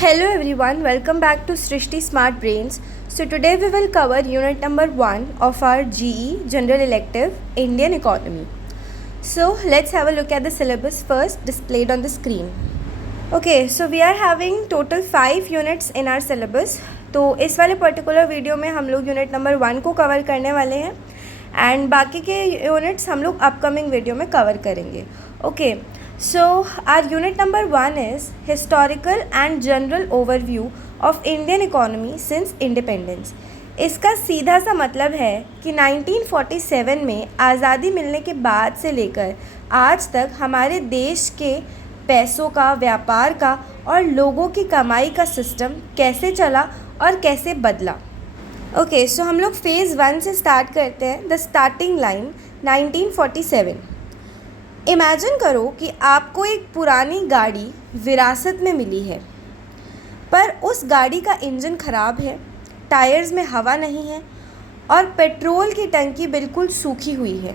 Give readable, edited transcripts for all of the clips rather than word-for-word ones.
Hello everyone, welcome back to Srishti Smart Brains. So today we will cover unit number 1 of our GE General Elective Indian Economy. So let's have a look at the syllabus first displayed on the screen. Okay, so we are having total 5 units in our syllabus. तो इस वाले particular video में हम लोग unit number 1 को cover करने वाले हैं एंड बाकी के यूनिट्स हम लोग अपकमिंग वीडियो में कवर करेंगे. Okay, so our unit number 1 is historical and general overview of Indian economy since independence. इसका सीधा सा मतलब है कि 1947 में आज़ादी मिलने के बाद से लेकर आज तक हमारे देश के पैसों का, व्यापार का और लोगों की कमाई का सिस्टम कैसे चला और कैसे बदला. ओके, सो हम लोग फेज़ 1 से स्टार्ट करते हैं. The starting line 1947. इमेजिन करो कि आपको एक पुरानी गाड़ी विरासत में मिली है, पर उस गाड़ी का इंजन ख़राब है, टायर्स में हवा नहीं है और पेट्रोल की टंकी बिल्कुल सूखी हुई है.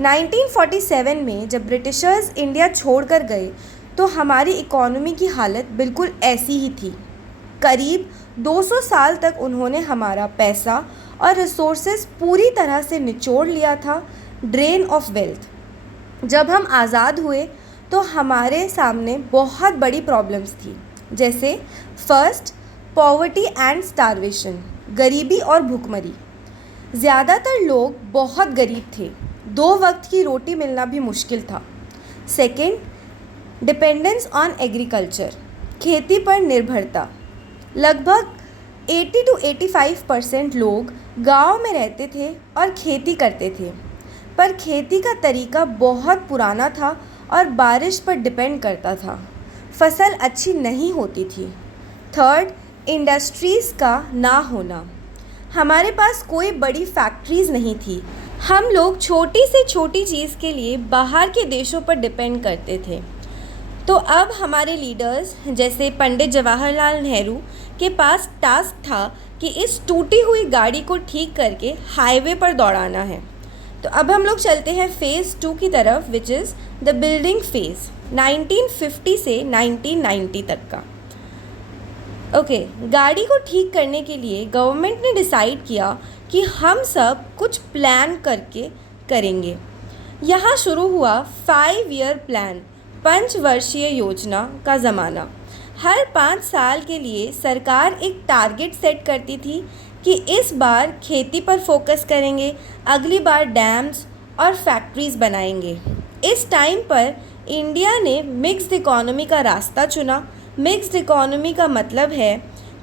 1947 में जब ब्रिटिशर्स इंडिया छोड़कर गए तो हमारी इकोनॉमी की हालत बिल्कुल ऐसी ही थी. करीब 200 साल तक उन्होंने हमारा पैसा और रिसोर्सेज पूरी तरह से निचोड़ लिया था. Drain of wealth. जब हम आज़ाद हुए तो हमारे सामने बहुत बड़ी प्रॉब्लम्स थी, जैसे फर्स्ट पॉवर्टी एंड स्टारवेशन, गरीबी और भुखमरी. ज़्यादातर लोग बहुत गरीब थे, 2 वक्त की रोटी मिलना भी मुश्किल था. सेकंड डिपेंडेंस ऑन एग्रीकल्चर, खेती पर निर्भरता. लगभग 80 to 85% लोग गांव में रहते थे और खेती करते थे, पर खेती का तरीका बहुत पुराना था और बारिश पर डिपेंड करता था. फसल अच्छी नहीं होती थी. थर्ड इंडस्ट्रीज़ का ना होना. हमारे पास कोई बड़ी फैक्ट्रीज़ नहीं थी. हम लोग छोटी से छोटी चीज़ के लिए बाहर के देशों पर डिपेंड करते थे. तो अब हमारे लीडर्स जैसे पंडित जवाहरलाल नेहरू के पास टास्क था कि इस टूटी हुई गाड़ी को ठीक करके हाईवे पर दौड़ाना है. तो अब हम लोग चलते हैं फेज़ 2 की तरफ, which is the building phase 1950 से 1990 तक का. ओके, गाड़ी को ठीक करने के लिए गवर्नमेंट ने डिसाइड किया कि हम सब कुछ प्लान करके करेंगे. यहाँ शुरू हुआ 5 ईयर प्लान, 5 वर्षीय योजना का ज़माना. हर 5 साल के लिए सरकार एक टारगेट सेट करती थी कि इस बार खेती पर फोकस करेंगे, अगली बार डैम्स और फैक्ट्रीज़ बनाएंगे. इस टाइम पर इंडिया ने मिक्स्ड इकोनॉमी का रास्ता चुना. मिक्स्ड इकोनॉमी का मतलब है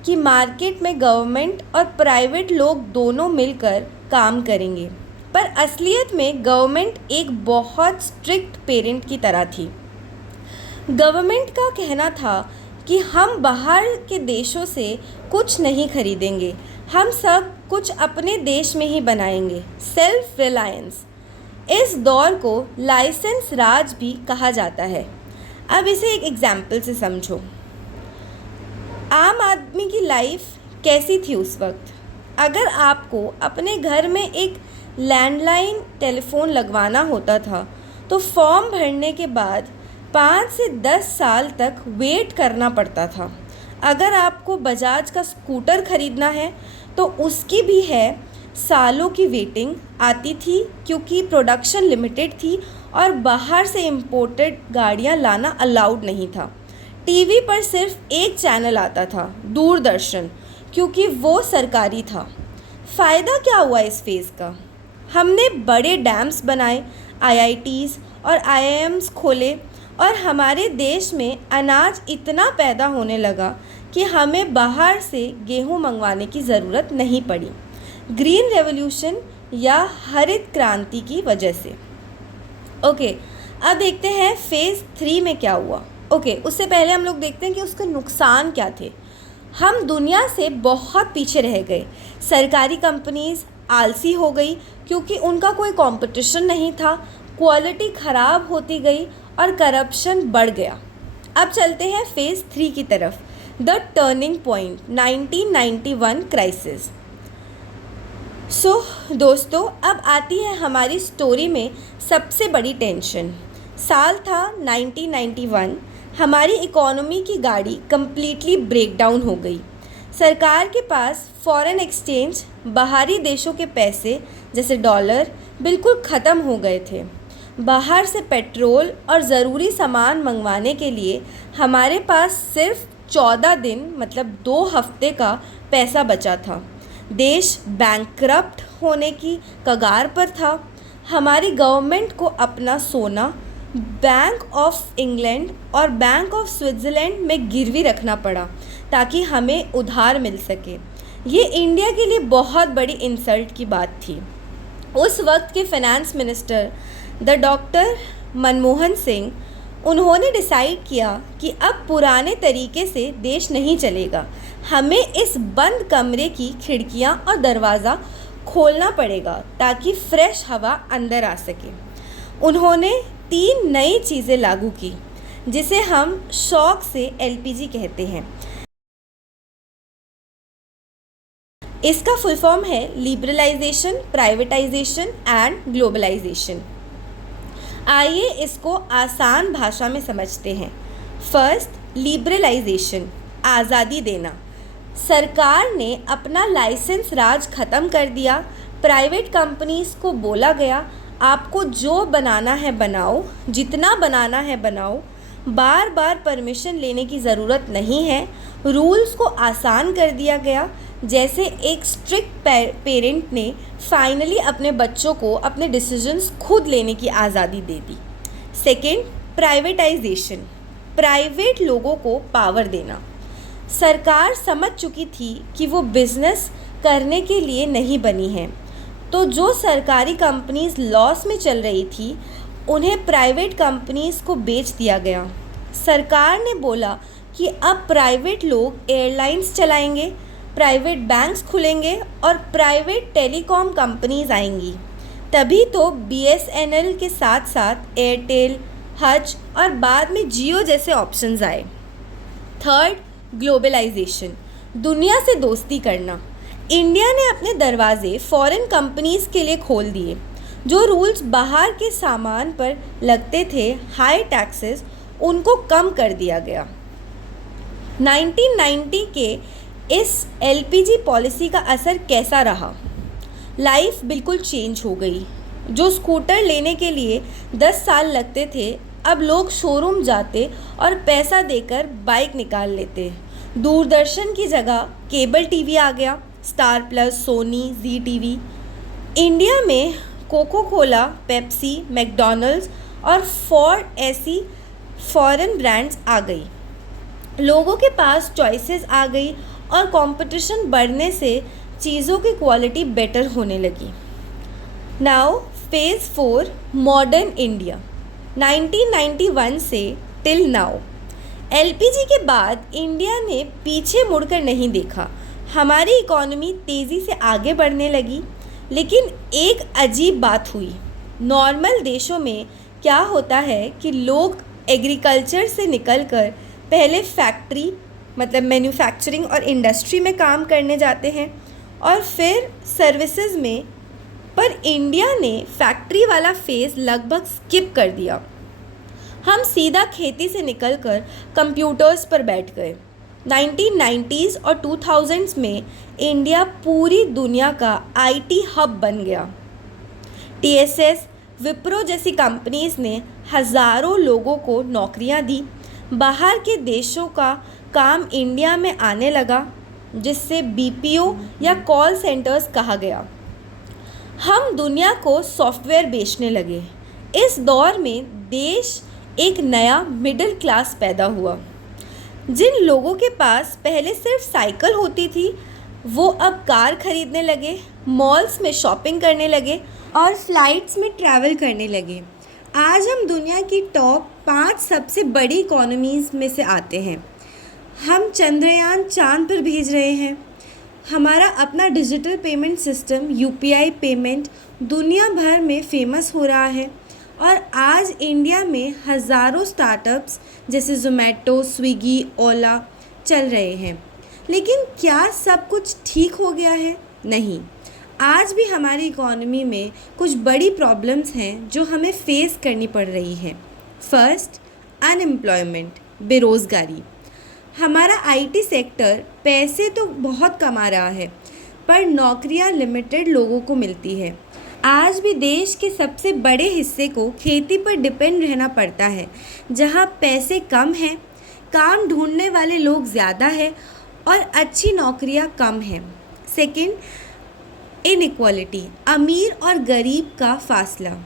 कि मार्केट में गवर्नमेंट और प्राइवेट लोग दोनों मिलकर काम करेंगे, पर असलियत में गवर्नमेंट एक बहुत स्ट्रिक्ट पेरेंट की तरह थी. गवर्नमेंट का कहना था कि हम बाहर के देशों से कुछ नहीं खरीदेंगे, हम सब कुछ अपने देश में ही बनाएंगे. Self reliance. इस दौर को लाइसेंस राज भी कहा जाता है. अब इसे एक एग्जाम्पल से समझो. आम आदमी की लाइफ कैसी थी उस वक्त. अगर आपको अपने घर में एक लैंडलाइन टेलीफोन लगवाना होता था तो फॉर्म भरने के बाद 5 से 10 साल तक वेट करना पड़ता था. अगर आपको बजाज का स्कूटर ख़रीदना है तो उसकी भी है सालों की वेटिंग आती थी, क्योंकि प्रोडक्शन लिमिटेड थी और बाहर से इम्पोर्टेड गाड़ियां लाना अलाउड नहीं था. टीवी पर सिर्फ एक चैनल आता था, दूरदर्शन, क्योंकि वो सरकारी था. फ़ायदा क्या हुआ इस फेज़ का. हमने बड़े डैम्स बनाए, IITs और IIMs खोले और हमारे देश में अनाज इतना पैदा होने लगा कि हमें बाहर से गेहूं मंगवाने की ज़रूरत नहीं पड़ी. ग्रीन रेवोल्यूशन या हरित क्रांति की वजह से. ओके, अब देखते हैं फेज़ 3 में क्या हुआ. ओके, उससे पहले हम लोग देखते हैं कि उसके नुकसान क्या थे. हम दुनिया से बहुत पीछे रह गए. सरकारी कंपनीज़ आलसी हो गई क्योंकि उनका कोई कंपटीशन नहीं था. क्वालिटी ख़राब होती गई और करप्शन बढ़ गया. अब चलते हैं फेज़ 3 की तरफ. The turning point 1991 crisis. So दोस्तों, अब आती है हमारी स्टोरी में सबसे बड़ी टेंशन. साल था 1991. हमारी इकोनॉमी की गाड़ी कम्प्लीटली ब्रेक डाउन हो गई। सरकार के पास फॉरेन एक्सचेंज, बाहरी देशों के पैसे जैसे डॉलर बिल्कुल ख़त्म हो गए थे। बाहर से पेट्रोल और ज़रूरी सामान मंगवाने के लिए हमारे पास सिर्फ 14 दिन मतलब 2 हफ्ते का पैसा बचा था। देश बैंकक्रप्ट होने की कगार पर था। हमारी गवर्नमेंट को अपना सोना बैंक ऑफ इंग्लैंड और बैंक ऑफ स्विट्ज़रलैंड में गिरवी रखना पड़ा ताकि हमें उधार मिल सके। ये इंडिया के लिए बहुत बड़ी इंसल्ट की बात थी। उस वक्त के finance minister doctor Manmohan Singh, उन्होंने डिसाइड किया कि अब पुराने तरीके से देश नहीं चलेगा, हमें इस बंद कमरे की खिड़कियां और दरवाज़ा खोलना पड़ेगा ताकि फ्रेश हवा अंदर आ सके। उन्होंने 3 नई चीज़ें लागू की जिसे हम शौक से एलपीजी कहते हैं। इसका फुल फॉर्म है लिबरलाइजेशन, प्राइवेटाइजेशन एंड ग्लोबलाइजेशन। आइए इसको आसान भाषा में समझते हैं। फर्स्ट, लिबरलाइजेशन, आज़ादी देना। सरकार ने अपना लाइसेंस राज ख़त्म कर दिया। प्राइवेट कंपनीज़ को बोला गया, आपको जो बनाना है बनाओ, जितना बनाना है बनाओ, बार बार परमिशन लेने की ज़रूरत नहीं है। रूल्स को आसान कर दिया गया। जैसे एक स्ट्रिक्ट पेरेंट ने फाइनली अपने बच्चों को अपने डिसीजंस खुद लेने की आज़ादी दे दी। सेकंड, प्राइवेटाइजेशन, प्राइवेट लोगों को पावर देना। सरकार समझ चुकी थी कि वो बिज़नेस करने के लिए नहीं बनी है, तो जो सरकारी कंपनीज़ लॉस में चल रही थी उन्हें प्राइवेट कंपनीज़ को बेच दिया गया। सरकार ने बोला कि अब प्राइवेट लोग एयरलाइंस चलाएंगे, प्राइवेट बैंक्स खुलेंगे और प्राइवेट टेलीकॉम कंपनीज़ आएंगी। तभी तो बीएसएनएल के साथ साथ एयरटेल, हच और बाद में जियो जैसे ऑप्शंस आए। थर्ड, ग्लोबलाइजेशन, दुनिया से दोस्ती करना। इंडिया ने अपने दरवाजे फॉरेन कंपनीज़ के लिए खोल दिए। जो रूल्स बाहर के सामान पर लगते थे, हाई टैक्सेस, उनको कम कर दिया गया। 1990 के इस एलपीजी पॉलिसी का असर कैसा रहा? लाइफ बिल्कुल चेंज हो गई। जो स्कूटर लेने के लिए 10 साल लगते थे, अब लोग शोरूम जाते और पैसा देकर बाइक निकाल लेते। दूरदर्शन की जगह केबल टीवी आ गया, स्टार प्लस, सोनी, जी टीवी। इंडिया में कोको कोला, पेप्सी, मैकडॉनल्ड्स और फोर्ड ऐसी फॉरेन ब्रांड्स आ गई। लोगों के पास चॉइसेस आ गई और कंपटीशन बढ़ने से चीज़ों की क्वालिटी बेटर होने लगी। Now phase 4, modern India. 1991 से टिल नाउ एलपीजी के बाद इंडिया ने पीछे मुड़कर नहीं देखा। हमारी इकोनॉमी तेज़ी से आगे बढ़ने लगी। लेकिन एक अजीब बात हुई। नॉर्मल देशों में क्या होता है कि लोग एग्रीकल्चर से निकलकर पहले फैक्ट्री मतलब मैन्युफैक्चरिंग और इंडस्ट्री में काम करने जाते हैं और फिर सर्विसेज में, पर इंडिया ने फैक्ट्री वाला फेज़ लगभग स्किप कर दिया। हम सीधा खेती से निकलकर कंप्यूटर्स पर बैठ गए। 1990s और 2000s में इंडिया पूरी दुनिया का आईटी हब बन गया। टीएसएस, विप्रो जैसी कंपनीज़ ने हज़ारों लोगों को नौकरियां दी। बाहर के देशों का काम इंडिया में आने लगा, जिससे बीपीओ या कॉल सेंटर्स कहा गया। हम दुनिया को सॉफ्टवेयर बेचने लगे। इस दौर में देश एक नया मिडिल क्लास पैदा हुआ। जिन लोगों के पास पहले सिर्फ साइकिल होती थी, वो अब कार खरीदने लगे, मॉल्स में शॉपिंग करने लगे और फ्लाइट्स में ट्रैवल करने लगे। आज हम दुनिया की टॉप 5 सबसे बड़ी इकोनॉमीज़ में से आते हैं। हम चंद्रयान चांद पर भेज रहे हैं। हमारा अपना digital payment system UPI payment दुनिया भर में फेमस हो रहा है और आज इंडिया में हज़ारों स्टार्टअप्स जैसे ज़ोमैटो, स्विगी, ओला चल रहे हैं। लेकिन क्या सब कुछ ठीक हो गया है? नहीं, आज भी हमारी इकोनॉमी में कुछ बड़ी प्रॉब्लम्स हैं जो हमें फेस करनी पड़ रही हैं। फर्स्ट, अनएम्प्लॉयमेंट, बेरोज़गारी। हमारा आईटी सेक्टर पैसे तो बहुत कमा रहा है, पर नौकरियां लिमिटेड लोगों को मिलती है। आज भी देश के सबसे बड़े हिस्से को खेती पर डिपेंड रहना पड़ता है, जहां पैसे कम हैं, काम ढूंढने वाले लोग ज़्यादा हैं और अच्छी नौकरियां कम हैं। सेकंड, इनइक्वालिटी, अमीर और गरीब का फासला।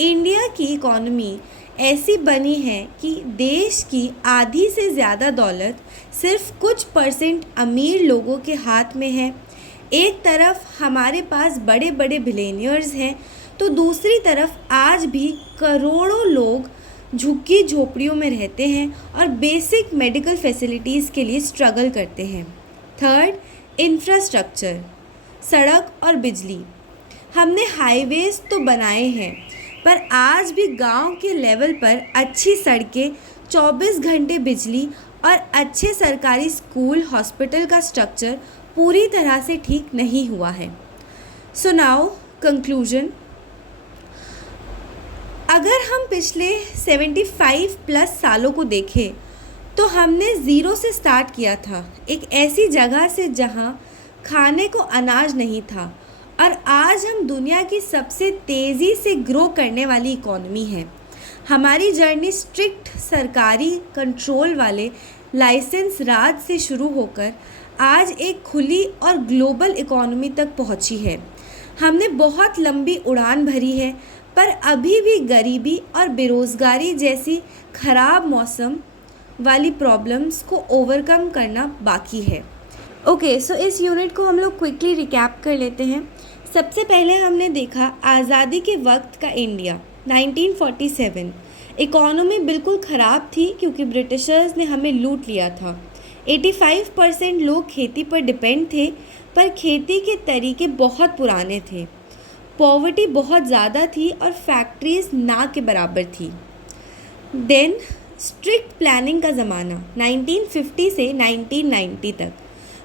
इंडिया की इकॉनमी ऐसी बनी है कि देश की आधी से ज़्यादा दौलत सिर्फ कुछ परसेंट अमीर लोगों के हाथ में है। एक तरफ हमारे पास बड़े बड़े बिलियनियर्स हैं, तो दूसरी तरफ आज भी करोड़ों लोग झुग्गी झोपड़ियों में रहते हैं और बेसिक मेडिकल फैसिलिटीज़ के लिए स्ट्रगल करते हैं। थर्ड, इंफ्रास्ट्रक्चर, सड़क और बिजली। हमने हाईवेज तो बनाए हैं, पर आज भी गांव के लेवल पर अच्छी सड़कें, 24 घंटे बिजली और अच्छे सरकारी स्कूल हॉस्पिटल का स्ट्रक्चर पूरी तरह से ठीक नहीं हुआ है। सो नाउ कंक्लूजन, अगर हम पिछले 75 प्लस सालों को देखें तो हमने ज़ीरो से स्टार्ट किया था, एक ऐसी जगह से जहां खाने को अनाज नहीं था, और आज हम दुनिया की सबसे तेज़ी से ग्रो करने वाली इकॉनमी है। हमारी जर्नी स्ट्रिक्ट सरकारी कंट्रोल वाले लाइसेंस राज से शुरू होकर आज एक खुली और ग्लोबल इकॉनमी तक पहुंची है। हमने बहुत लंबी उड़ान भरी है, पर अभी भी गरीबी और बेरोज़गारी जैसी ख़राब मौसम वाली प्रॉब्लम्स को ओवरकम करना बाकी है। ओके, सो इस यूनिट को हम लोग क्विकली रिकैप कर लेते हैं। सबसे पहले हमने देखा आज़ादी के वक्त का इंडिया 1947। इकॉनमी बिल्कुल ख़राब थी क्योंकि ब्रिटिशर्स ने हमें लूट लिया था। 85% लोग खेती पर डिपेंड थे, पर खेती के तरीके बहुत पुराने थे। पॉवर्टी बहुत ज़्यादा थी और फैक्ट्रीज ना के बराबर थी। देन स्ट्रिक्ट प्लानिंग का ज़माना 1950 से 1990 तक।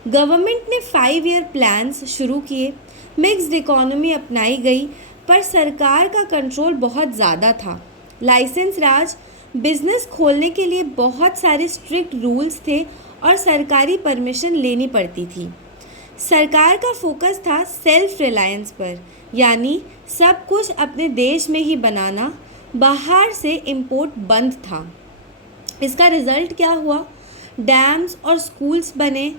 गवर्नमेंट ने 5 ईयर प्लान्स शुरू किए, मिक्स्ड इकॉनमी अपनाई गई, पर सरकार का कंट्रोल बहुत ज़्यादा था। लाइसेंस राज, बिजनेस खोलने के लिए बहुत सारे स्ट्रिक्ट रूल्स थे और सरकारी परमिशन लेनी पड़ती थी। सरकार का फोकस था सेल्फ रिलायंस पर, यानी सब कुछ अपने देश में ही बनाना, बाहर से इंपोर्ट बंद था। इसका रिज़ल्ट क्या हुआ? डैम्स और स्कूल्स बने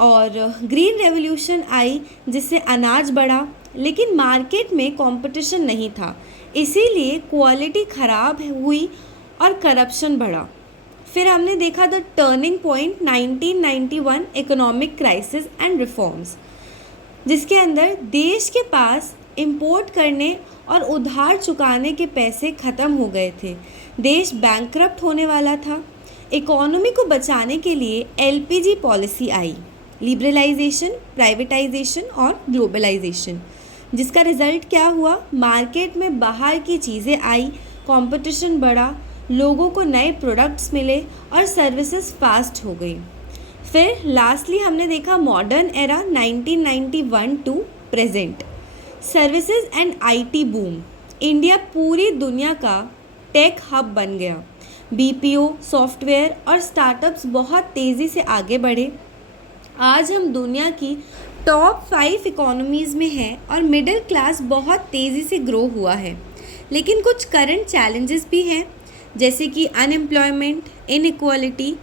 और ग्रीन रेवोल्यूशन आई, जिससे अनाज बढ़ा, लेकिन मार्केट में कंपटीशन नहीं था, इसीलिए क्वालिटी ख़राब हुई और करप्शन बढ़ा। फिर हमने देखा the turning point 1991 economic crisis and reforms, जिसके अंदर देश के पास इंपोर्ट करने और उधार चुकाने के पैसे ख़त्म हो गए थे। देश बैंकक्रप्ट होने वाला था। इकोनॉमी को बचाने के लिए एलपीजी पॉलिसी आई, लिबरलाइजेशन, प्राइवेटाइजेशन और ग्लोबलाइजेशन, जिसका रिज़ल्ट क्या हुआ? मार्केट में बाहर की चीज़ें आई, कंपटीशन बढ़ा, लोगों को नए प्रोडक्ट्स मिले और सर्विसेज फास्ट हो गई। फिर लास्टली हमने देखा modern era 1991 to present, services and IT boom. India पूरी दुनिया का टेक हब बन गया। बीपीओ, सॉफ्टवेयर और स्टार्टअप्स बहुत तेज़ी से आगे बढ़े। आज हम दुनिया की टॉप 5 इकोनॉमीज़ में हैं और मिडिल क्लास बहुत तेज़ी से ग्रो हुआ है। लेकिन कुछ करंट चैलेंजेस भी हैं, जैसे कि अनएम्प्लॉयमेंट, इनइक्वालिटी,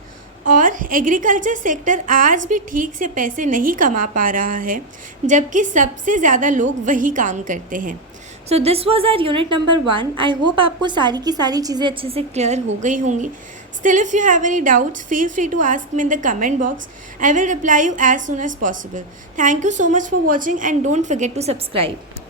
और एग्रीकल्चर सेक्टर आज भी ठीक से पैसे नहीं कमा पा रहा है, जबकि सबसे ज़्यादा लोग वही काम करते हैं। So this was our unit number 1। I hope आपको सारी की सारी चीज़ें अच्छे से क्लियर हो गई होंगी। Still, if you have any doubts, feel free to ask me in the comment box. I will reply you as soon as possible. Thank you so much for watching and don't forget to subscribe.